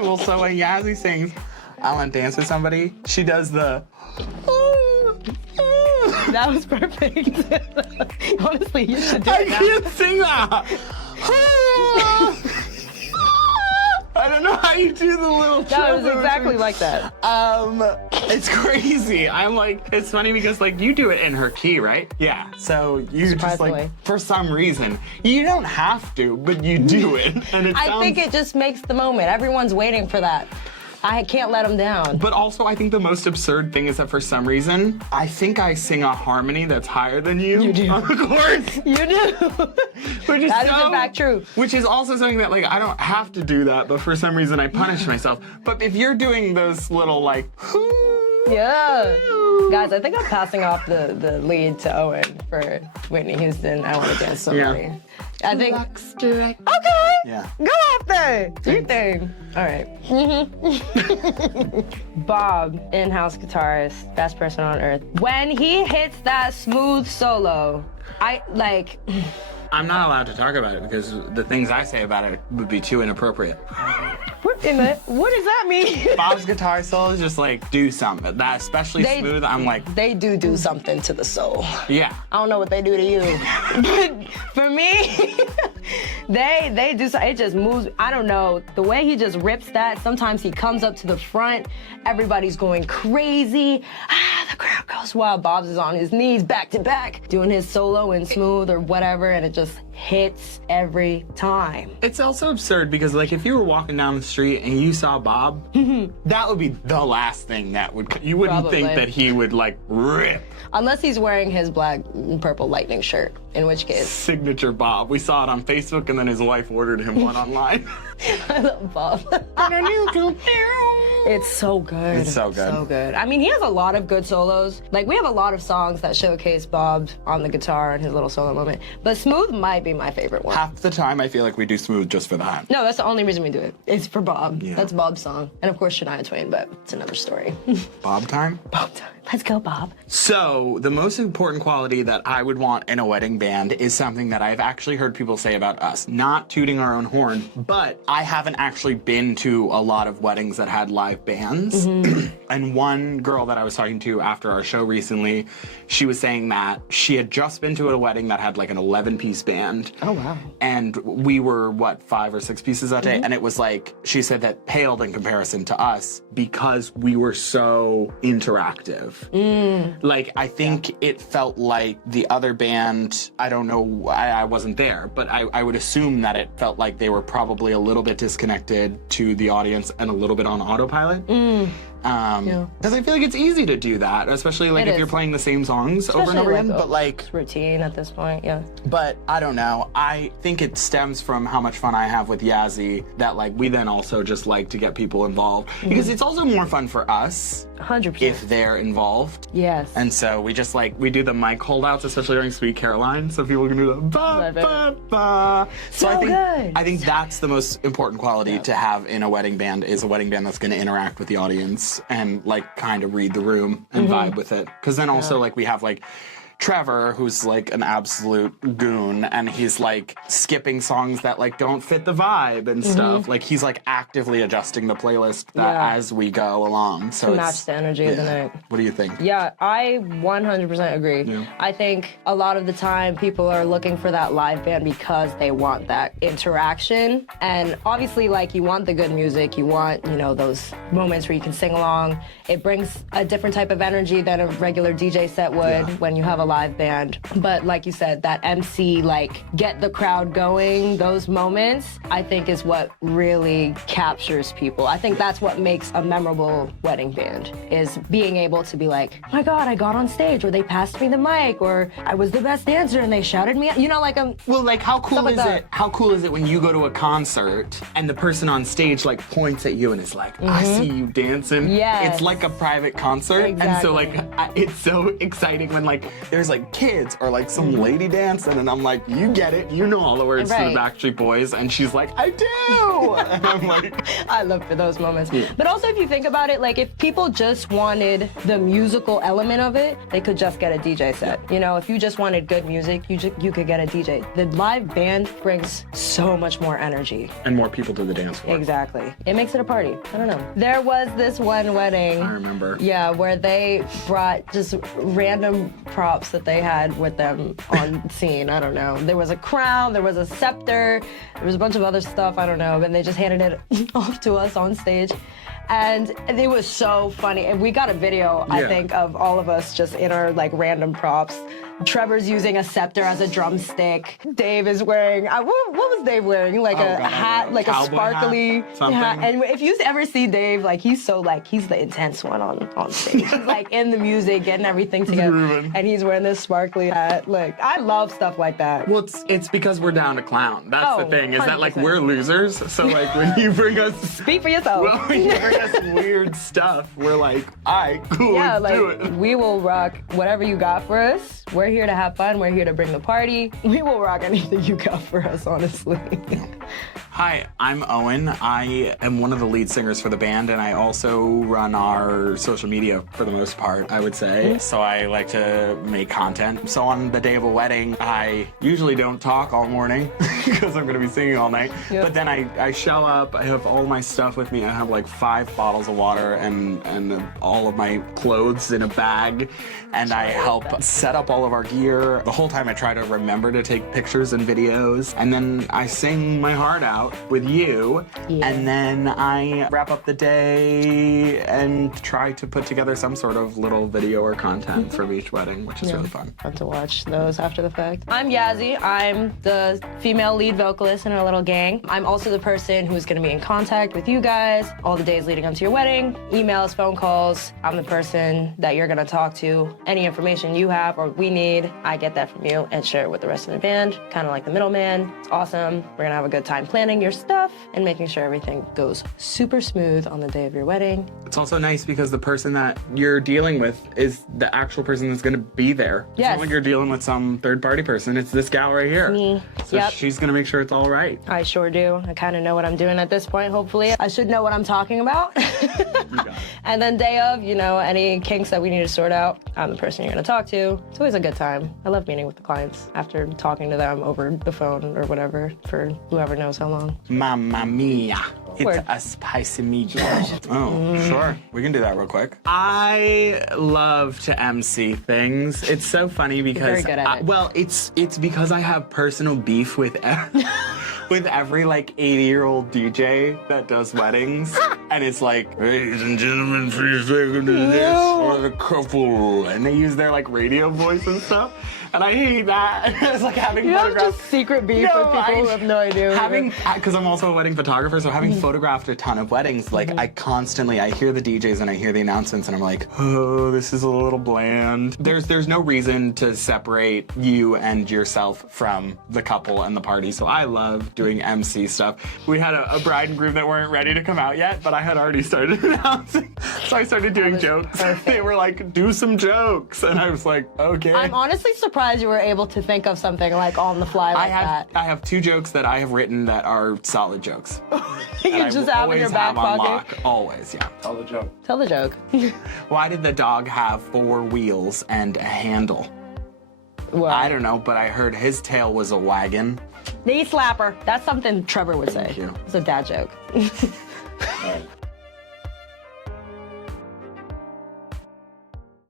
Well, so when Yazzie sings, I want to dance with somebody, she does the... That was perfect. Honestly, you should do it now. I can't sing that. I don't know how you do the little That was exactly like that. It's crazy. I'm like, it's funny because like you do it in her key, right? Yeah. So you just Surprisingly. like, for some reason, you don't have to, but you do it. And it I think it just makes the moment. Everyone's waiting for that. I can't let them down. But also, I think the most absurd thing is that for some reason, I think I sing a harmony that's higher than you. You do. On the chorus. You do. Which is That is in fact true. Which is also something that like I don't have to do that, but for some reason I punish myself. But if you're doing those little like, Yeah. Guys, I think I'm passing off the lead to Owen for Whitney Houston. I want to dance somebody. Yeah. I think. Okay. Yeah. Go off there. Do your thing. All right. Bob, in-house guitarist, best person on earth. When he hits that smooth solo, I like. I'm not allowed to talk about it because the things I say about it would be too inappropriate. What does that mean? Bob's guitar solo is just like do something. That especially smooth. I'm like, They do something to the soul. yeah. I don't know what they do to you, but for me, they do. It just moves. I don't know the way he just rips that. Sometimes he comes up to the front, everybody's going crazy. The crowd goes wild. Bob's is on his knees, back to back, doing his solo in smooth or whatever, and it just hits every time. It's also absurd because like if you were walking down the street and you saw Bob, that would be the last thing that would. You wouldn't Probably. think that he would like rip. Unless he's wearing his black and purple lightning shirt, in which case. Signature Bob. We saw it on Facebook and then his wife ordered him one online. I love Bob. It's so good. It's so good. So good. I mean, he has a lot of good solos. Like, we have a lot of songs that showcase Bob on the guitar and his little solo moment. But Smooth might be my favorite one. Half the time I feel like we do Smooth just for that. No, that's the only reason we do it. It's for Bob. Yeah. That's Bob's song. And of course, Shania Twain, but it's another story. Bob time? Bob time. Let's go, Bob. So, the most important quality that I would want in a wedding band is something that I've actually heard people say about us. Not tooting our own horn, but I haven't actually been to a lot of weddings that had live bands. And one girl that I was talking to after our show recently, she was saying that she had just been to a wedding that had like an 11-piece band. Oh, wow. And we were, 5 or 6 pieces that day? And it was like, she said that paled in comparison to us because we were so interactive. Like, I think it felt like the other band, I don't know, I wasn't there, but I would assume that it felt like they were probably a little bit disconnected to the audience and a little bit on autopilot. Because I feel like it's easy to do that, especially like It if you're is. playing the same songs over and over again. But like, it's routine at this point, yeah. but I don't know. I think it stems from how much fun I have with Yazzie that like we then also just like to get people involved because it's also more fun for us 100%. if they're involved. Yes. And so we just like, we do the mic holdouts, especially during Sweet Caroline, so people can do the ba Love it. ba ba. So So good. I think that's the most important quality to have in a wedding band is a wedding band that's going to interact with the audience and like kind of read the room and vibe with it. Because then also like we have like Trevor, who's like an absolute goon, and he's like skipping songs that like don't fit the vibe and stuff. Like he's like actively adjusting the playlist that as we go along. So To it's, match the energy of the night. What do you think? Yeah, I 100% agree. Yeah. I think a lot of the time people are looking for that live band because they want that interaction. And obviously, like, you want the good music, you want, you know, those moments where you can sing along. It brings a different type of energy than a regular DJ set would when you have a live band. But like you said, that MC, like, get the crowd going, those moments, I think is what really captures people. I think that's what makes a memorable wedding band, is being able to be like, oh my God, I got on stage, or they passed me the mic, or I was the best dancer and they shouted me out. You know, like, Well, like, how cool Stuff like is that. it? How cool is it when you go to a concert and the person on stage like points at you and is like, "I see you dancing." Yes. It's like a private concert, and so like, it's so exciting when like there's there's like kids or like some lady dancing, and I'm like, you get it, you know all the words to the Backstreet Boys, and she's like, I do. And I'm like, I look for those moments. But also, if you think about it, like if people just wanted the musical element of it, they could just get a DJ set. You know, if you just wanted good music, you could get a DJ. The live band brings so much more energy. And more people to the dance floor. Exactly. It makes it a party. I don't know. There was this one wedding. I remember. Yeah, where they brought just random props that they had with them on scene. I don't know. There was a crown, there was a scepter, there was a bunch of other stuff, I don't know, and they just handed it off to us on stage. And it was so funny. And we got a video, I think, of all of us just in our like random props. Trevor's using a scepter as a drumstick. Dave is wearing, what was Dave wearing? Like a hat, like a sparkly hat. And if you ever see Dave, like he's the intense one on stage. He's like in the music, getting everything together. And he's wearing this sparkly hat. Like, I love stuff like that. Well, it's because we're down to clown. That's the thing, is 100%. That like we're losers. So like when you bring us... Speak for yourself. Well, when you bring us weird stuff, we're like, all right, cool, let's do it. We will rock whatever you got for us. We're here to have fun. We're here to bring the party. We will rock anything you got for us, honestly. Hi, I'm Owen. I am one of the lead singers for the band, and I also run our social media for the most part, I would say. So I like to make content. So on the day of a wedding, I usually don't talk all morning because I'm going to be singing all night. Yep. But then I show up, I have all my stuff with me. I have like 5 bottles of water and all of my clothes in a bag, and I help set up all of our gear. The whole time I try to remember to take pictures and videos, and then I sing my heart out with you, and then I wrap up the day and try to put together some sort of little video or content from each wedding, which is really fun. Fun to watch those after the fact. I'm Yazzie. I'm the female lead vocalist in our little gang. I'm also the person who's going to be in contact with you guys all the days leading up to your wedding, emails, phone calls. I'm the person that you're going to talk to. Any information you have or we need, I get that from you and share it with the rest of the band, kind of like the middleman. It's awesome. We're going to have a good time planning your stuff and making sure everything goes super smooth on the day of your wedding. It's also nice because the person that you're dealing with is the actual person that's going to be there. It's not like you're dealing with some third-party person. It's this gal right here. Me. So she's going to make sure it's all right. I sure do. I kind of know what I'm doing at this point, hopefully. I should know what I'm talking about. And then day of, you know, any kinks that we need to sort out, I'm the person you're going to talk to. It's always a good time. I love meeting with the clients after talking to them over the phone or whatever for whoever knows how long. Mamma mia. It's a spicy meatball. Sure. We can do that real quick. I love to MC things. It's so funny because... You're very good at it. Well, it's because I have personal beef with with every like 80-year-old DJ that does weddings. And it's like, ladies and gentlemen, please welcome to this for the couple. And they use their like radio voice and stuff. And I hate that. It's like having photographs. Have just secret beef with people who have no idea. Because I'm also a wedding photographer, so having photographed a ton of weddings, like I hear the DJs and I hear the announcements and I'm like, oh, this is a little bland. There's no reason to separate you and yourself from the couple and the party, so I love doing MC stuff. We had a bride and groom that weren't ready to come out yet, but I had already started announcing, so I started doing jokes. They were like, do some jokes, and I was like, okay. I'm honestly surprised you were able to think of something like on the fly like that. I have 2 jokes that I have written that are solid jokes. You just have in your back pocket? Always, yeah. Tell the joke. Tell the joke. Why did the dog have 4 wheels and a handle? Well, I don't know, but I heard his tail was a wagon. Knee slapper. That's something Trevor would say. Thank you. It's a dad joke. All right.